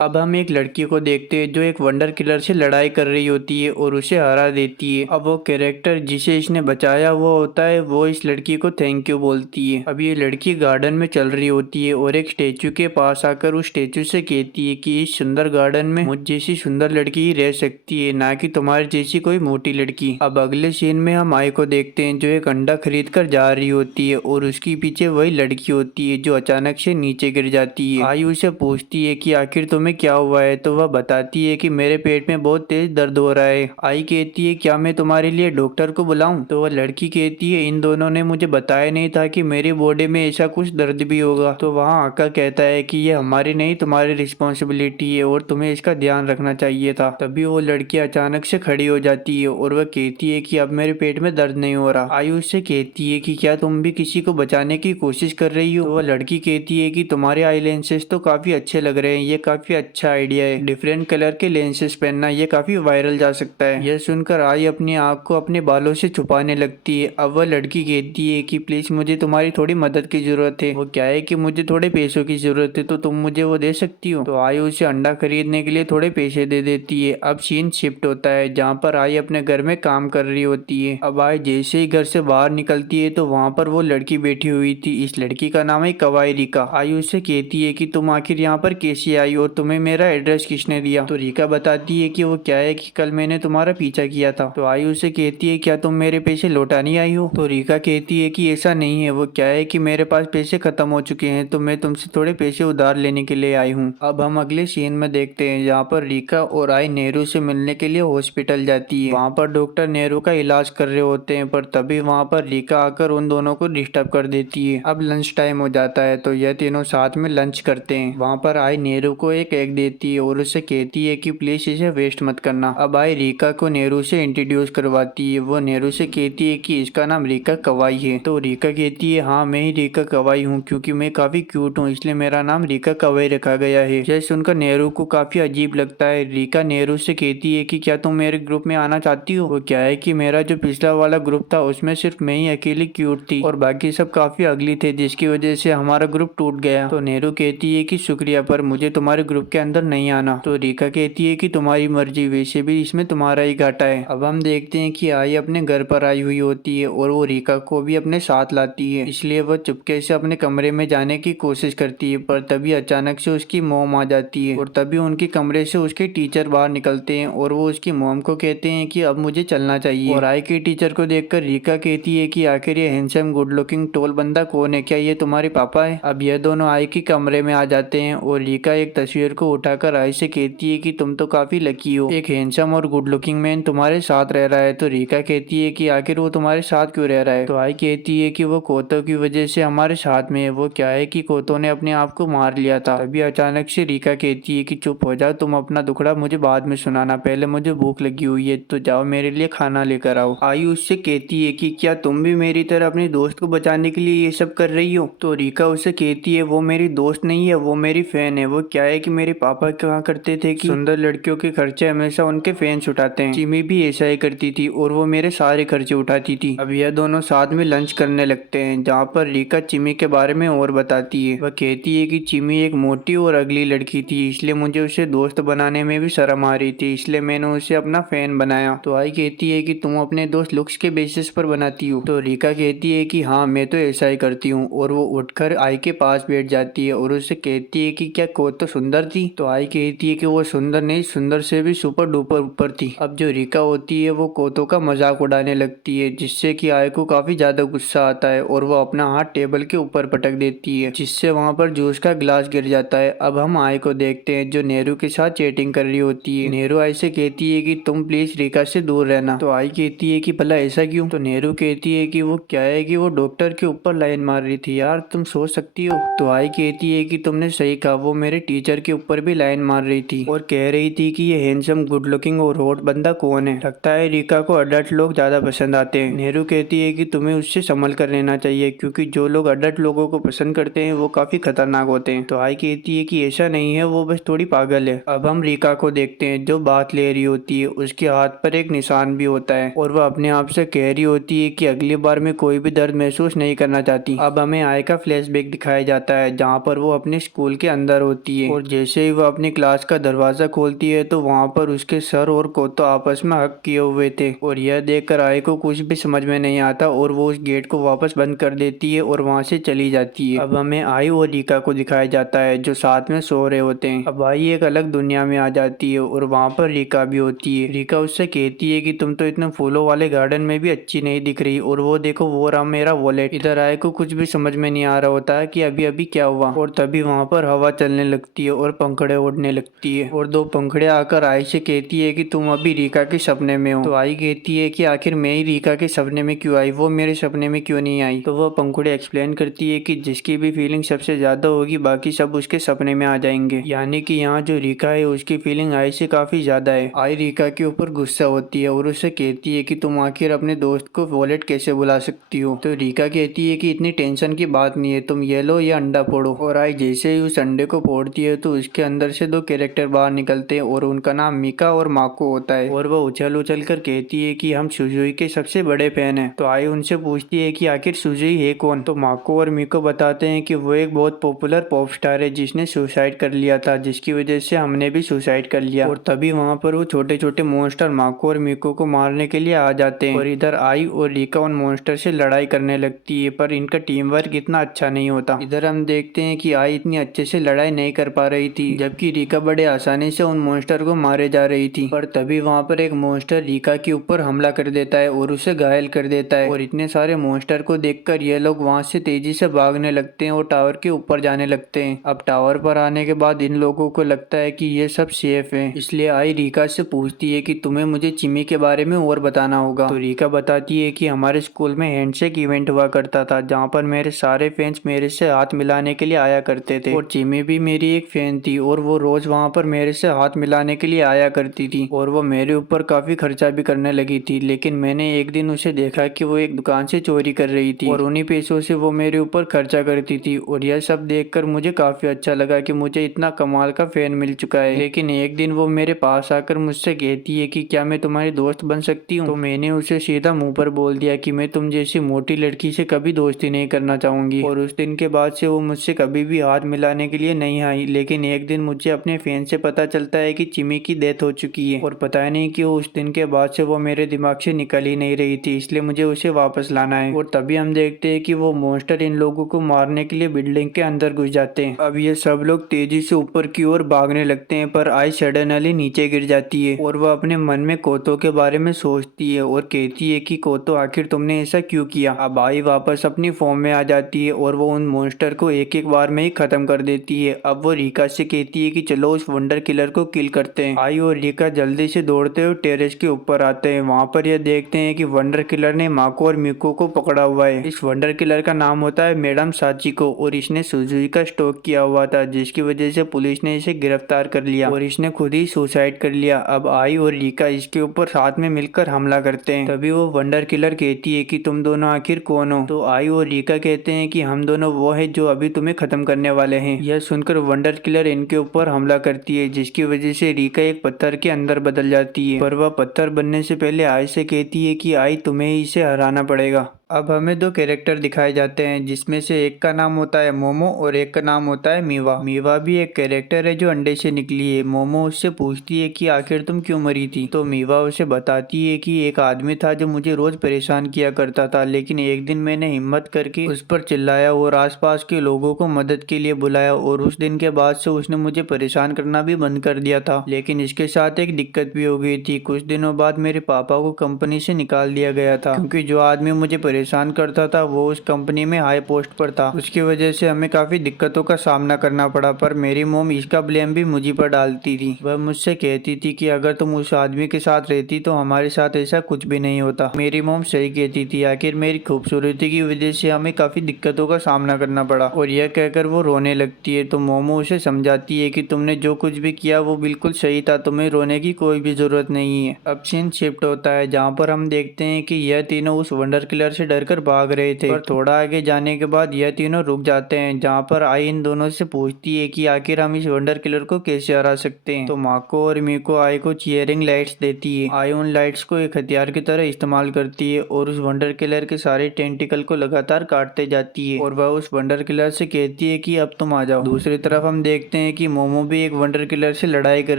अब हम एक लड़की को देखते हैं जो एक वंडर किलर से लड़ाई कर रही होती है और उसे हरा देती है। अब वो कैरेक्टर जिसे इसने बचाया हुआ होता है वो इस लड़की को थैंक यू बोलती है। अब ये लड़की गार्डन में चल रही होती है और एक स्टेचू के पास आकर उस स्टेचू से कहती है कि इस सुंदर गार्डन में मुझ जैसी सुंदर लड़की ही रह सकती है, ना कि तुम्हारी जैसी कोई मोटी लड़की। अब अगले सीन में हम आई को देखते हैं जो एक अंडा खरीद कर जा रही होती है और उसके पीछे वही लड़की होती है जो अचानक से नीचे गिर जाती है। आई उसे पूछती है कि आखिर तुम्हें क्या हुआ है, तो वह बताती है कि मेरे पेट में बहुत तेज दर्द हो रहा है। आई कहती है क्या मैं तुम्हारे लिए डॉक्टर को बुलाऊं, तो वह लड़की कहती है इन दोनों ने मुझे बताया नहीं था कि मेरी बॉडी में ऐसा कुछ दर्द भी होगा। तो वहाँ आका कहता है कि ये हमारी नहीं तुम्हारी रिस्पॉन्सिबिलिटी है और तुम्हें इसका ध्यान रखना चाहिए था। तभी वो लड़की अचानक से खड़ी हो जाती है और वह कहती है कि अब मेरे पेट में दर्द नहीं हो रहा। आई उससे कहती है कि क्या तुम भी किसी को बचाने की कोशिश कर रही हो, तो वह लड़की कहती है कि तुम्हारे आई लेंसेज तो काफी अच्छे लग रहे हैं, ये काफी अच्छा आइडिया है, डिफरेंट कलर के लेंसेज पहनना ये काफी वायरल जा सकता है। यह सुनकर आई अपनी आँख को अपने बालों से छुपाने लगती है। अब वह लड़की कहती है कि प्लीज मुझे तुम्हारी थोड़ी मदद की जरूरत है। वो क्या है कि मुझे थोड़े पैसों की जरूरत है, तो तुम मुझे वो दे सकती हो। तो आई उसे अंडा खरीदने के लिए थोड़े पैसे दे देती है। अब सीन शिफ्ट होता है जहाँ पर आई अपने घर में काम कर रही होती है। अब आई जैसे ही घर से बाहर निकलती है तो वहाँ पर वो लड़की बैठी हुई थी। इस लड़की का नाम है कवाई रिका। आई उससे कहती है कि तुम आखिर यहाँ पर कैसे आई और तुम्हें मेरा एड्रेस किसने दिया। तो रिका बताती है कि वो क्या है कि कल मैंने तुम्हारा पीछा किया था। तो आई उसे कहती है क्या तुम मेरे पैसे लौटा नहीं आई हो। तो रिका कहती है कि ऐसा नहीं है, वो क्या है कि मेरे पास पैसे खत्म हो चुके हैं तो मैं तुमसे थोड़े पैसे उधार लेने के लिए आई हूँ। अब हम अगले सीन में देखते हैं जहाँ पर रिका और आई नेहरू से मिलने के लिए हॉस्पिटल जाती है। वहाँ पर डॉक्टर नेहरू का इलाज कर रहे होते हैं पर तभी वहाँ पर रिका आकर उन दोनों को डिस्टर्ब कर देती है। अब लंच टाइम हो जाता है तो यह तीनों साथ में लंच करते हैं। वहाँ पर आई नेहरू को एक एग देती है और उसे कहती है कि प्लीज इसे वेस्ट मत करना। अब आई रिका को नेहरू से इंट्रोड्यूस करवाती है। वो नेहरू से कहती है कि इसका नाम रिका कवाई है। तो रिका कहती है हाँ मैं ही रिका कवाई हूँ क्योंकि मैं काफी क्यूट हूँ इसलिए मेरा नाम रिका कवाई रखा गया है। यह सुनकर नेहरू को काफी अजीब लगता है। रिका नेहरू से कहती है कि क्या तुम मेरे ग्रुप में आना चाहती हो। वो क्या है कि मेरा जो पिछला वाला ग्रुप था उसमें सिर्फ मैं ही अकेली क्यूट थी और बाकी सब काफी अगली थे जिसकी वजह से हमारा ग्रुप टूट गया। तो नेहरू कहती है कि शुक्रिया पर मुझे तुम्हारे ग्रुप के अंदर नहीं आना। तो रिका कहती है कि तुम्हारी मर्जी, वैसे भी इसमें तुम्हारा ही घाटा है। अब हम देखते हैं कि आई अपने घर पर आई हुई होती है और वो रिका को भी अपने साथ लाती है, इसलिए वह चुपके से अपने कमरे में जाने की कोशिश करती है पर तभी अचानक से उसकी मॉम आ जाती है और तभी उनके कमरे से उसके टीचर बाहर निकलते हैं और वो उसकी मॉम को कहते हैं कि अब मुझे चलना चाहिए। और आई के टीचर को देखकर रिका कहती है कि आखिर ये हैंडसम गुड लुकिंग टोल बंदा कौन है, क्या ये तुम्हारे पापा है। अब यह दोनों आई के कमरे में आ जाते हैं और रिका एक तस्वीर को उठाकर आई से कहती है कि तुम तो काफी लकी हो, एक हैंडसम और गुड लुकिंग मैन तुम्हारे साथ रह रहा है। तो रिका कहती है कि आखिर वो तुम्हारे साथ क्यों रह रहा है। तो आई कहती है कि वो कोतो की वजह से हमारे साथ में है। वो क्या है कि कोतो ने अपने आप को मार लिया था। तभी अचानक से रिका कहती है कि चुप हो जाओ, तुम अपना दुखड़ा मुझे बाद में सुनाना, पहले मुझे भूख लगी हुई है तो जाओ मेरे लिए खाना लेकर आओ। आई उससे कहती है कि क्या तुम भी मेरी तरह अपने दोस्त को बचाने के लिए ये सब कर रही हो। तो रिका उससे कहती है वो मेरी दोस्त नहीं है, वो मेरी फैन है। वो क्या है कि मेरे पापा कहा करते थे कि सुंदर लड़कियों के खर्चे हमेशा उनके फैंस उठाते हैं। चिमी भी ऐसा ही करती थी और वो मेरे सारे खर्चे उठाती थी। अब यह दोनों साथ में लंच करने लगते हैं जहाँ पर रिका चिमी के बारे में और बताती है। वह कहती है कि चिमी एक मोटी और अगली लड़की थी इसलिए मुझे उसे दोस्त बनाने में भी शर्म आ रही थी, इसलिए मैंने उसे अपना फैन बनाया। तो आई कहती है कि तुम अपने दोस्त लुक्स के बेसिस पर बनाती हो। तो रिका कहती है कि हाँ मैं तो ऐसा ही करती हूँ और वो उठकर आई के पास बैठ जाती है और उससे कहती है कि क्या कोत तो सुंदर थी। तो आई कहती है कि वो सुंदर नहीं, सुंदर से भी सुपर डुपर ऊपर थी। अब जो रिका होती है वो कोतो का मजाक उड़ाने लगती है जिससे कि आई को काफी ज्यादा गुस्सा आता है और वो अपना हाथ टेबल के ऊपर पटक देती है जिससे वहाँ पर जूस का गिलास गिर जाता है। अब हम आई को देखते हैं जो नेहरू के साथ चैटिंग कर रही होती है। नेहरू आई से कहती है कि तुम प्लीज रिका से दूर रहना। तो आई कहती है कि भला ऐसा क्यों। तो नेहरू कहती है कि वो क्या है कि वो डॉक्टर के ऊपर लाइन मार रही थी, यार तुम सोच सकती हो। तो आई कहती है कि तुमने सही कहा, वो मेरे टीचर के ऊपर भी लाइन मार रही थी और कह रही थी कि ये हैंडसम गुड लुकिंग और हॉट बंदा कौन है। लगता है रिका को अडल्ट लोग ज्यादा पसंद आते हैं। नेहरू कहती है कि तुम्हें उससे संभल कर रहना चाहिए क्योंकि जो लोग अडल्ट लोगों को पसंद करते हैं वो काफी खतरनाक होते हैं। तो आई कहती है कि ऐसा नहीं है, वो बस थोड़ी पागल है। अब हम रिका को देखते हैं जो बात ले रही होती है, उसके हाथ पर एक निशान भी होता है और वह अपने आप से कह रही होती है कि अगली बार में कोई भी दर्द महसूस नहीं करना चाहती। अब हमें आई का फ्लैशबैक दिखाया जाता है जहाँ पर वो अपने स्कूल के अंदर होती है और जैसे जैसे ही वो अपनी क्लास का दरवाजा खोलती है तो वहाँ पर उसके सर और कोतो आपस में हक किए हुए थे और यह देखकर आई को कुछ भी समझ में नहीं आता और वो उस गेट को वापस बंद कर देती है और वहाँ से चली जाती है। अब हमें आई और रिका को दिखाया जाता है जो साथ में सो रहे होते हैं। अब आई एक अलग दुनिया में आ जाती है और वहाँ पर रिका भी होती है। रिका उससे कहती है कि तुम तो इतने फूलों वाले गार्डन में भी अच्छी नहीं दिख रही और वो देखो वो रहा मेरा वॉलेट। इधर आई को कुछ भी समझ में नहीं आ रहा होता है कि अभी अभी क्या हुआ और तभी वहाँ पर हवा चलने लगती है और पंखड़े उड़ने लगती है और दो पंखड़े आकर आई से कहती है कि तुम अभी रिका के सपने में हो। तो आई कहती है कि आखिर मैं ही रिका के सपने में क्यों आई, वो मेरे सपने में क्यों नहीं आई। तो वह पंखुड़े एक्सप्लेन करती है कि जिसकी भी फीलिंग सबसे ज्यादा होगी बाकी सब उसके सपने में आ जाएंगे, यानी कि यहाँ जो रिका है उसकी फीलिंग आई से काफी ज्यादा है। आई रिका के ऊपर गुस्सा होती है और उससे कहती है कि तुम आखिर अपने दोस्त को वॉलेट कैसे बुला सकती हो। तो रिका कहती है कि इतनी टेंशन की बात नहीं है, तुम ये लो या अंडा फोड़ो। और आई जैसे ही उस अंडे को फोड़ती है तो उसके अंदर से दो कैरेक्टर बाहर निकलते हैं और उनका नाम मिका और माको होता है और वह उछल उछल कर कहती है कि हम सुजुई के सबसे बड़े फैन हैं। तो आई उनसे पूछती है कि आखिर सुजुई है कौन। तो माको और मिको बताते हैं कि वो एक बहुत पॉपुलर पॉप स्टार है जिसने सुसाइड कर लिया था, जिसकी वजह से हमने भी सुसाइड कर लिया। और तभी वहाँ पर वो छोटे छोटे मॉन्स्टर माको और मिको को मारने के लिए आ जाते हैं और इधर आई और रिका उन मॉन्स्टर से लड़ाई करने लगती है, पर इनका टीम वर्क इतना अच्छा नहीं होता। इधर हम देखते हैं कि आई इतनी अच्छे से लड़ाई नहीं कर पा रही थी जबकि रिका बड़े आसानी से उन मॉन्स्टर को मारे जा रही थी। पर तभी वहाँ पर एक मॉन्स्टर रिका के ऊपर हमला कर देता है और उसे घायल कर देता है और इतने सारे मॉन्स्टर को देखकर ये लोग वहाँ से तेजी से भागने लगते हैं और टावर के ऊपर जाने लगते हैं। अब टावर पर आने के बाद इन लोगों को लगता है कि ये सब सेफ है, इसलिए आई रिका से पूछती है कि तुम्हें मुझे चिमी के बारे में और बताना होगा। तो रिका बताती है कि हमारे स्कूल में हैंडशेक इवेंट हुआ करता था जहाँ पर मेरे सारे फैंस मेरे से हाथ मिलाने के लिए आया करते थे और चिमी भी मेरी एक फैन थी और वो रोज वहाँ पर मेरे से हाथ मिलाने के लिए आया करती थी और वो मेरे ऊपर काफी खर्चा भी करने लगी थी। लेकिन मैंने एक दिन उसे देखा कि वो एक दुकान से चोरी कर रही थी और उन्हीं पैसों से वो मेरे ऊपर खर्चा करती थी और यह सब देखकर मुझे काफी अच्छा लगा कि मुझे इतना कमाल का फैन मिल चुका है। लेकिन एक दिन वो मेरे पास आकर मुझसे कहती है कि क्या मैं तुम्हारी दोस्त बन सकती हूँ। तो मैंने उसे सीधा मुंह पर बोल दिया कि मैं तुम जैसी मोटी लड़की से कभी दोस्ती नहीं करना चाहूंगी और उस दिन के बाद से वो मुझसे कभी भी हाथ मिलाने के लिए नहीं आई। लेकिन एक दिन मुझे अपने फैन से पता चलता है कि चिमी की डेथ हो चुकी है और पता नहीं क्यों उस दिन के बाद से वो मेरे दिमाग से निकल ही नहीं रही थी, इसलिए मुझे उसे वापस लाना है। और तभी हम देखते हैं कि वो मॉन्स्टर इन लोगों को मारने के लिए बिल्डिंग के अंदर घुस जाते हैं। अब ये सब लोग तेजी से ऊपर की ओर भागने लगते हैं पर आई सडनली नीचे गिर जाती है और वह अपने मन में कोतो के बारे में सोचती है और कहती है कि कोतो आखिर तुमने ऐसा क्यों किया। अब आई वापस अपनी फॉर्म में आ जाती है और वो उन मॉन्स्टर को एक एक बार में ही खत्म कर देती है। अब वो रिका से कहती है कि चलो उस वंडर किलर को किल करते हैं। आई और रिका जल्दी से दौड़ते हुए टेरेस के ऊपर आते हैं। वहाँ पर यह देखते हैं कि वंडर किलर ने माको और मिको को पकड़ा हुआ है। इस वंडर किलर का नाम होता है मैडम साचिको और इसने सुजुई का स्टॉक किया हुआ था जिसकी वजह से पुलिस ने इसे गिरफ्तार कर लिया और इसने खुद ही सुसाइड कर लिया। अब आई और रिका इसके ऊपर साथ में मिलकर हमला करते हैं। तभी वो वंडर किलर कहती है कि तुम दोनों आखिर कौन हो। तो आई और रिका कहते हैं कि हम दोनों वो है जो अभी तुम्हें खत्म करने वाले हैं। यह सुनकर वंडर किलर इनके ऊपर हमला करती है जिसकी वजह से रिका एक पत्थर के अंदर बदल जाती है, पर वह पत्थर बनने से पहले आई से कहती है कि आई तुम्हें इसे हराना पड़ेगा। अब हमें दो कैरेक्टर दिखाए जाते हैं जिसमें से एक का नाम होता है मोमो और एक का नाम होता है मीवा। मीवा भी एक कैरेक्टर है जो अंडे से निकली है। मोमो उससे पूछती है कि आखिर तुम क्यों मरी थी। तो मीवा उसे बताती है कि एक आदमी था जो मुझे रोज परेशान किया करता था, लेकिन एक दिन मैंने हिम्मत करके उस पर चिल्लाया और आसपास के लोगों को मदद के लिए बुलाया और उस दिन के बाद से उसने मुझे परेशान करना भी बंद कर दिया था। लेकिन इसके साथ एक दिक्कत भी हो गई थी। कुछ दिनों बाद मेरे पापा को कंपनी से निकाल दिया गया था क्योंकि जो आदमी मुझे परेशान करता था वो उस कंपनी में हाई पोस्ट पर था। उसकी वजह से हमें काफी दिक्कतों का सामना करना पड़ा, पर मेरी मॉम इसका ब्लेम भी मुझी पर डालती थी। वह मुझसे कहती थी कि अगर तुम उस आदमी के साथ रहती तो हमारे साथ ऐसा कुछ भी नहीं होता। मेरी मॉम सही कहती थी, आखिर मेरी खूबसूरती की वजह से हमें काफी दिक्कतों का सामना करना पड़ा। और यह कहकर वो रोने लगती है। तो मोमो उसे समझाती है कि तुमने जो कुछ भी किया वो बिल्कुल सही था, तुम्हें रोने की कोई भी जरूरत नहीं है। अब सीन शिफ्ट होता है जहाँ पर हम देखते हैं कि यह तीनों उस वंडर किलर से डर कर भाग रहे थे। पर थोड़ा आगे जाने के बाद यह तीनों रुक जाते हैं, जहाँ पर आई इन दोनों से पूछती है कि आखिर हम इस वंडर किलर को कैसे हरा सकते हैं। तो माको और मीको आई को चीयरिंग लाइट्स देती है। आई उन लाइट्स को एक हथियार की तरह इस्तेमाल करती है और उस वंडर किलर के सारे टेंटिकल को लगातार काटते जाती है और वह उस वंडर किलर से कहती है कि अब तुम आ जाओ। दूसरी तरफ हम देखते हैं कि मोमो भी एक वंडर किलर से लड़ाई कर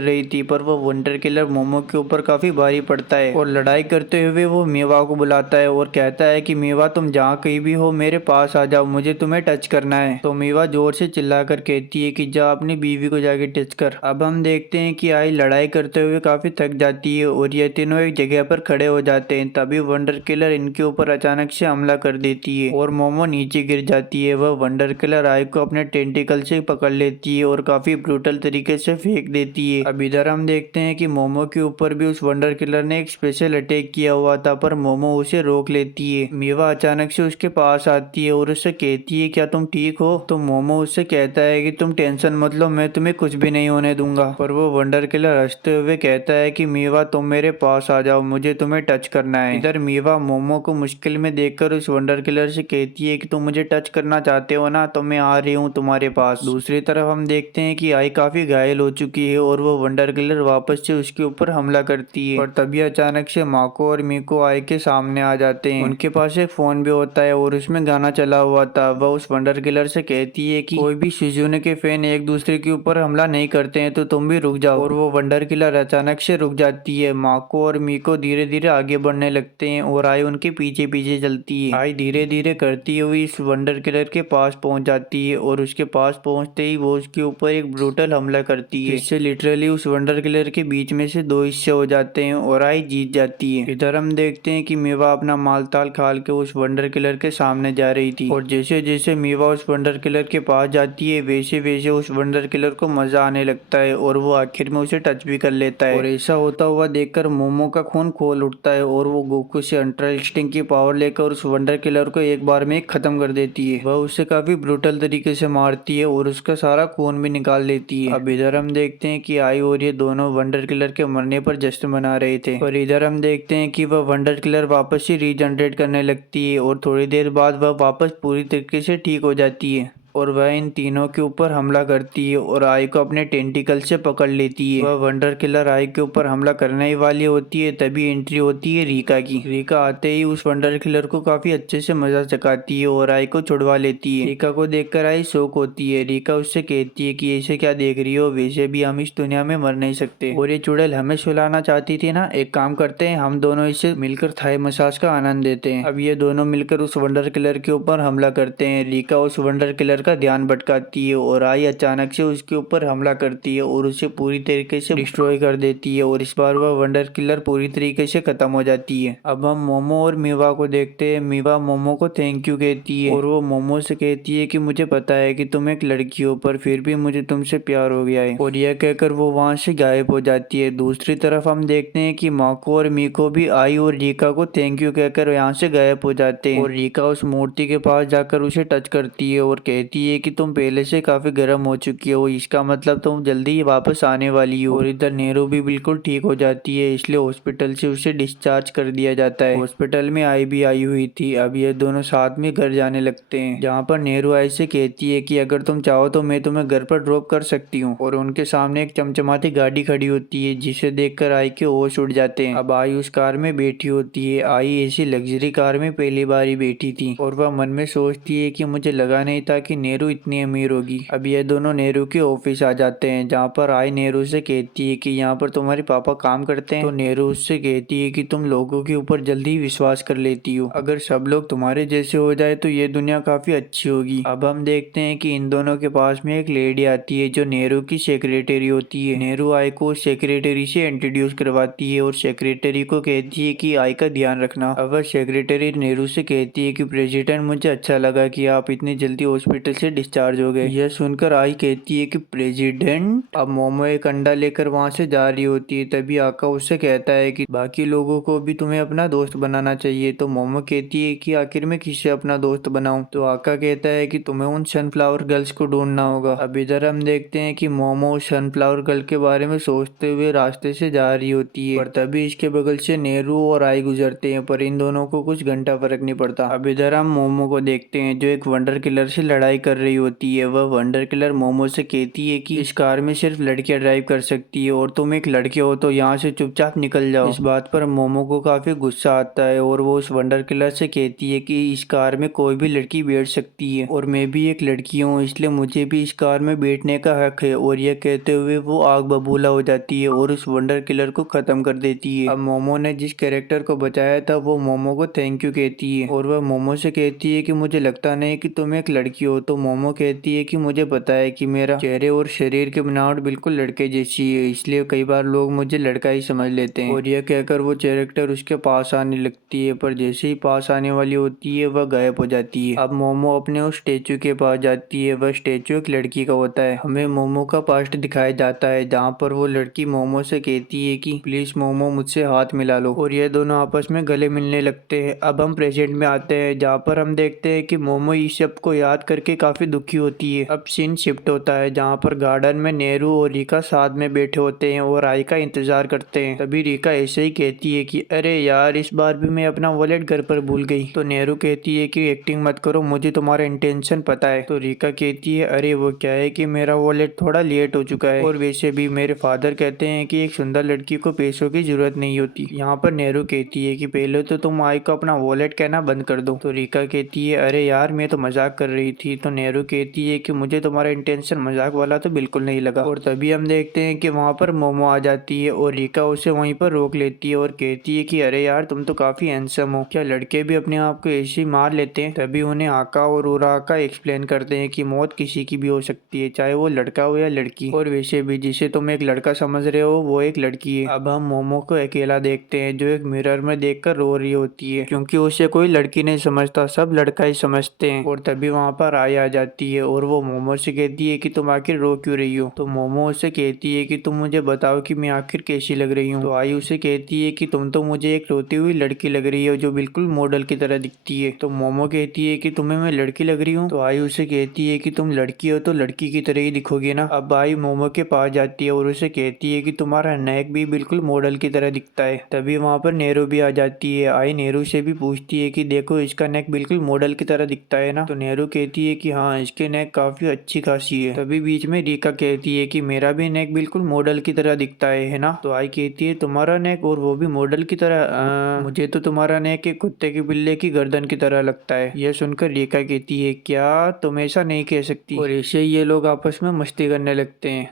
रही थी, पर वो वंडर किलर मोमो के ऊपर काफी भारी पड़ता है और लड़ाई करते हुए वो मीवा को बुलाता है और कहता है कि मीवा तुम जहाँ कहीं भी हो मेरे पास आ जाओ, मुझे तुम्हें टच करना है। तो मीवा जोर से चिल्लाकर कहती है कि जा अपनी बीवी को जाके टच कर। अब हम देखते हैं कि आई लड़ाई करते हुए काफी थक जाती है और ये तीनों एक जगह पर खड़े हो जाते हैं। तभी वंडर किलर इनके ऊपर अचानक से हमला कर देती है और मोमो नीचे गिर जाती है। वह वंडर किलर आई को अपने टेंटिकल से पकड़ लेती है और काफी ब्रूटल तरीके से फेंक देती है। अब इधर हम देखते हैं कि मोमो के ऊपर भी उस वंडर किलर ने एक स्पेशल अटैक किया हुआ था, पर मोमो उसे रोक लेती है। मीवा अचानक से उसके पास आती है और उससे कहती है क्या तुम ठीक हो। तो मोमो उससे कहता है कि तुम टेंशन मत लो, मैं तुम्हें कुछ भी नहीं होने दूंगा। पर वो वंडर किलर हंसते हुए कहता है कि मीवा तुम मेरे पास आ जाओ, मुझे तुम्हें टच करना है। इधर मीवा मोमो को मुश्किल में देखकर उस वंडर किलर से कहती है कि तुम मुझे टच करना चाहते हो ना, तो मैं आ रही हूँ तुम्हारे पास। दूसरी तरफ हम देखते हैं कि आई काफी घायल हो चुकी है और वो वंडर किलर वापस से उसके ऊपर हमला करती है। और तभी अचानक से माको और मीको आई के सामने आ जाते हैं। उनके पास एक फोन भी होता है और उसमें गाना चला हुआ था। वह उस वंडर किलर से कहती है कि कोई भी शिजुने के फैन एक दूसरे के ऊपर हमला नहीं करते हैं, तो तुम भी रुक जाओ। और वो वंडर किलर अचानक से रुक जाती है। माको और मीको धीरे धीरे आगे बढ़ने लगते हैं और आई उनके पीछे पीछे चलती है। आई धीरे धीरे करती हुई इस वंडर किलर के पास पहुंच जाती है और उसके पास पहुंचते ही वो उसके ऊपर एक ब्रूटल हमला करती है, जिससे लिटरली उस वंडर किलर के बीच में से दो हिस्से हो जाते हैं और आई जीत जाती है। इधर हम देखते हैं कि मीवा अपना मालताल खाल के उस वंडर किलर के सामने जा रही थी और जैसे जैसे मीवा उस वंडर किलर के पास जाती है वैसे वैसे उस वंडर किलर को मजा आने लगता है और वो आखिर में उसे टच भी कर लेता है। और ऐसा होता हुआ देखकर मोमो का खून खोल उठता है और वो गोकू से अल्ट्रा इंस्टिंक्ट की पावर लेकर उस वंडर किलर को एक बार में खत्म कर देती है। वह उसे काफी ब्रूटल तरीके से मारती है और उसका सारा खून भी निकाल लेती है। अब इधर हम देखते हैं कि आई और ये दोनों वंडर किलर के मरने पर जश्न मना रहे थे, और इधर हम देखते हैं कि वह वंडर किलर वापस से रीजनरेट करने लगती है और थोड़ी देर बाद वह वापस पूरी तरीके से ठीक हो जाती है और वह इन तीनों के ऊपर हमला करती है और आई को अपने टेंटिकल से पकड़ लेती है। वह वंडर किलर आई के ऊपर हमला करने ही वाली होती है, तभी एंट्री होती है रीका की। रीका आते ही उस वंडर किलर को काफी अच्छे से मजा चकाती है और आई को छुड़वा लेती है। रीका को देखकर आई शौक होती है। रीका उससे कहती है कि ऐसे क्या देख रही हो, वैसे भी हम इस दुनिया में मर नहीं सकते और ये चुड़ैल हमें सुलाना चाहती थी ना, एक काम करते हैं हम दोनों इसे मिलकर थाई मसाज का आनंद देते हैं। अब ये दोनों मिलकर उस वंडर किलर के ऊपर हमला करते हैं। रीका उस वंडर किलर का ध्यान भटकाती है और आई अचानक से उसके ऊपर हमला करती है और उसे पूरी तरीके से डिस्ट्रॉय कर देती है और इस बार वह वंडर किलर पूरी तरीके से खत्म हो जाती है। अब हम मोमो और मीवा को देखते हैं। मीवा मोमो को थैंक यू कहती है और वो मोमो से कहती है कि मुझे पता है कि तुम एक लड़की हो, पर फिर भी मुझे तुमसे प्यार हो गया है, और यह कहकर वो वहाँ से गायब हो जाती है। दूसरी तरफ हम देखते हैं कि माको और मीको भी आई और रीका को थैंक यू कहकर यहाँ से गायब हो जाते हैं और रीका उस मूर्ति के पास जाकर उसे टच करती है और कहती है कि तुम पहले से काफी गर्म हो चुकी हो, इसका मतलब तुम जल्दी ही वापस आने वाली हो। और इधर नेहरू भी बिल्कुल ठीक हो जाती है, इसलिए हॉस्पिटल से उसे डिस्चार्ज कर दिया जाता है। हॉस्पिटल में आई भी आई हुई थी। अब ये दोनों साथ में घर जाने लगते हैं, जहाँ पर नेहरू आई से कहती है कि अगर तुम चाहो तो मैं तुम्हें घर पर ड्रॉप कर सकती हूँ, और उनके सामने एक चमचमाती गाड़ी खड़ी होती है जिसे देखकर आई के होश उड़ जाते हैं। अब आई उस कार में बैठी होती है। आई ऐसी लग्जरी कार में पहली बार ही बैठी थी और वह मन में सोचती है कि मुझे लगा नहीं था कि नेहरू इतनी अमीर होगी। अब ये दोनों नेहरू के ऑफिस आ जाते हैं, जहाँ पर आई नेहरू से कहती है कि यहाँ पर तुम्हारे पापा काम करते हैं। तो नेहरू उससे कहती है कि तुम लोगों के ऊपर जल्दी विश्वास कर लेती हो, अगर सब लोग तुम्हारे जैसे हो जाए तो ये दुनिया काफी अच्छी होगी। अब हम देखते हैं कि इन दोनों के पास में एक लेडी आती है जो नेहरू की सेक्रेटरी होती है। नेहरू आई को सेक्रेटरी से इंट्रोड्यूस करवाती है और सेक्रेटरी को कहती है कि आई का ध्यान रखना। अब सेक्रेटरी नेहरू से कहती है कि प्रेसिडेंट, मुझे अच्छा लगा कि आप इतनी जल्दी हॉस्पिटल हॉस्पिटल से डिस्चार्ज हो गए। यह सुनकर आई कहती है कि प्रेसिडेंट। अब मोमो एक अंडा लेकर वहाँ से जा रही होती है, तभी आका उससे कहता है कि बाकी लोगों को भी तुम्हें अपना दोस्त बनाना चाहिए। तो मोमो कहती है कि आखिर मैं किससे अपना दोस्त बनाऊं। तो आका कहता है कि तुम्हें उन सनफ्लावर गर्ल्स को ढूंढना होगा। अब इधर हम देखते हैं कि मोमो सनफ्लावर गर्ल के बारे में सोचते हुए रास्ते से जा रही होती है, पर तभी इसके बगल से नेहरू और आई गुजरते हैं, पर इन दोनों को कुछ घंटा फर्क नहीं पड़ता। अब इधर हम मोमो को देखते हैं जो एक वंडर किलर से लड़ाई कर रही होती है। वह वंडर किलर मोमो से कहती है कि इस कार में सिर्फ लड़कियां ड्राइव कर सकती है और तुम एक लड़के हो तो यहाँ से चुपचाप निकल जाओ। इस बात पर मोमो को काफी गुस्सा आता है और वो उस वंडर किलर से कहती है कि इस कार में कोई भी लड़की बैठ सकती है और मैं भी एक लड़की हूँ, इसलिए मुझे भी इस कार में बैठने का हक है। और यह कहते हुए वो आग बबूला हो जाती है और उस वंडर किलर को खत्म कर देती है। अब मोमो ने जिस कैरेक्टर को बचाया था वो मोमो को थैंक यू कहती है और वह मोमो से कहती है कि मुझे लगता नहीं कि तुम एक लड़की हो। तो मोमो कहती है कि मुझे पता है कि मेरा चेहरे और शरीर की बनावट बिल्कुल लड़के जैसी है, इसलिए कई बार लोग मुझे लड़का ही समझ लेते हैं। और यह कहकर वो कैरेक्टर उसके पास आने लगती है, पर जैसे ही पास आने वाली होती है वह गायब हो जाती है। अब मोमो अपने उस स्टेचू के पास जाती है। वह स्टेचू एक लड़की का होता है। हमें मोमो का पास्ट दिखाया जाता है जहाँ पर वो लड़की मोमो से कहती है कि प्लीज मोमो मुझसे हाथ मिला लो, और ये दोनों आपस में गले मिलने लगते हैं। अब हम प्रेजेंट में आते हैं जहाँ पर हम देखते हैं कि मोमो इस सब को याद करके काफी दुखी होती है। अब सीन शिफ्ट होता है जहाँ पर गार्डन में नेहरू और रीका साथ में बैठे होते हैं और आई का इंतजार करते हैं। तभी रीका ऐसे ही कहती है कि अरे यार इस बार भी मैं अपना वॉलेट घर पर भूल गई। तो नेहरू कहती है कि एक्टिंग मत करो, मुझे तुम्हारा इंटेंशन पता है। तो रीका कहती है अरे वो क्या है कि मेरा वॉलेट थोड़ा लेट हो चुका है और वैसे भी मेरे फादर कहते हैं कि एक सुंदर लड़की को पैसों की जरूरत नहीं होती। यहाँ पर नेहरू कहती है कि पहले तो तुम आई को अपना वॉलेट कहना बंद कर दो। तो रीका कहती है अरे यार मैं तो मजाक कर रही थी। तो नेहरू कहती है कि मुझे तुम्हारा इंटेंशन मजाक वाला तो बिल्कुल नहीं लगा। और तभी हम देखते हैं कि वहाँ पर मोमो आ जाती है और रीका उसे वहीं पर रोक लेती है और कहती है कि अरे यार तुम तो काफी हैंडसम हो, क्या लड़के भी अपने आप को ऐसे ही मार लेते हैं। तभी उन्हें आका और उराका एक्सप्लेन करते हैं कि मौत किसी की भी हो सकती है, चाहे वो लड़का हो या लड़की, और वैसे भी जिसे तुम एक लड़का समझ रहे हो वो एक लड़की है। अब हम मोमो को अकेला देखते हैं जो एक मिरर में देखकर रो रही होती है, क्योंकि उसे कोई लड़की नहीं समझता, सब लड़का ही समझते हैं। और तभी वहाँ पर आई आ जाती है और वो मोमो से कहती है कि तुम आखिर रो क्यों रही हो। तो मोमो उसे कहती है कि तुम मुझे बताओ कि मैं आखिर कैसी लग रही हूँ। तो आई उसे कहती है कि तुम तो मुझे एक रोती हुई लड़की लग रही हो जो बिल्कुल मॉडल की तरह दिखती है। तो मोमो कहती है कि तुम्हें मैं लड़की लग रही हूँ। तो आई उसे कहती है कि तुम लड़की हो तो लड़की की तरह ही दिखोगी ना। अब आई मोमो के पास जाती है और उसे कहती है कि तुम्हारा नेक भी बिल्कुल मॉडल की तरह दिखता है। तभी वहाँ पर नेहरू भी आ जाती है। आई नेहरू से भी पूछती है कि देखो इसका नेक बिल्कुल मॉडल की तरह दिखता है ना। तो नेहरू कहती है कि हाँ इसके नेक काफी अच्छी खासी है। तभी बीच में रीका कहती है कि मेरा भी नेक बिल्कुल मॉडल की तरह दिखता है ना। तो आई कहती है तुम्हारा नेक और वो भी मॉडल की तरह, मुझे तो तुम्हारा नेक एक कुत्ते के बिल्ले की गर्दन की तरह लगता है। यह सुनकर रीका कहती है क्या तुम ऐसा नहीं कह सकती। और ऐसे ही ये लोग आपस में मस्ती करने लगते हैं।